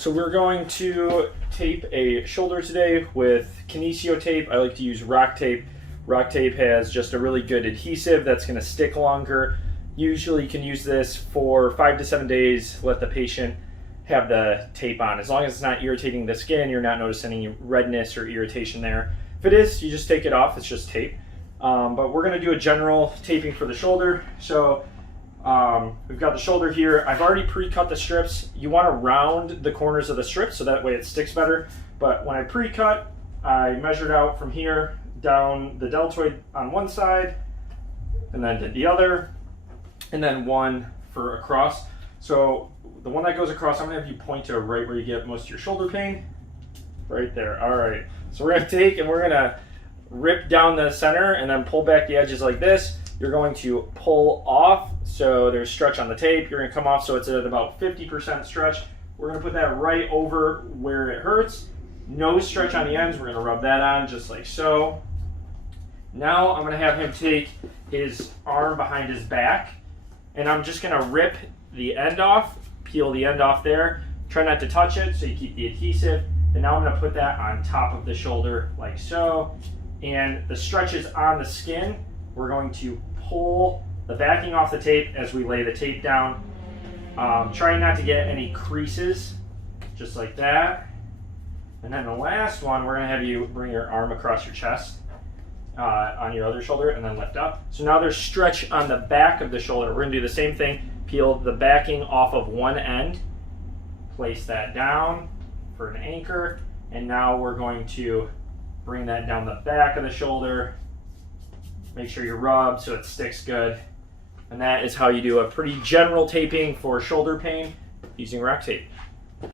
So we're going to tape a shoulder today with kinesiotape. I like to use RockTape. RockTape has just a really good adhesive that's going to stick longer. Usually you can use this for 5 to 7 days, let the patient have the tape on. As long as it's not irritating the skin, you're not noticing any redness or irritation there. If it is, you just take it off, it's just tape. But we're going to do a general taping for the shoulder. So we've got the shoulder here. I've already pre-cut the strips. You want to round the corners of the strips so that way it sticks better. But when I pre-cut, I measured out from here down the deltoid on one side, and then did the other, and then one for across. So the one that goes across, I'm going to have you point to right where you get most of your shoulder pain. Right there. All right. So we're going to take and we're going to rip down the center and then pull back the edges like this. You're going to pull off, so there's stretch on the tape. You're going to come off so it's at about 50% stretch. We're going to put that right over where it hurts. No stretch on the ends. We're going to rub that on just like so. Now I'm going to have him take his arm behind his back, and I'm just going to rip the end off, peel the end off there. Try not to touch it so you keep the adhesive. And now I'm going to put that on top of the shoulder like so. And the stretch is on the skin. We're going to pull the backing off the tape as we lay the tape down. Trying not to get any creases, just like that. And then the last one, we're going to have you bring your arm across your chest on your other shoulder and then lift up. So now there's stretch on the back of the shoulder. We're going to do the same thing. Peel the backing off of one end, place that down for an anchor, and now we're going to bring that down the back of the shoulder. Make sure you rub so it sticks good. And that is how you do a pretty general taping for shoulder pain using RockTape.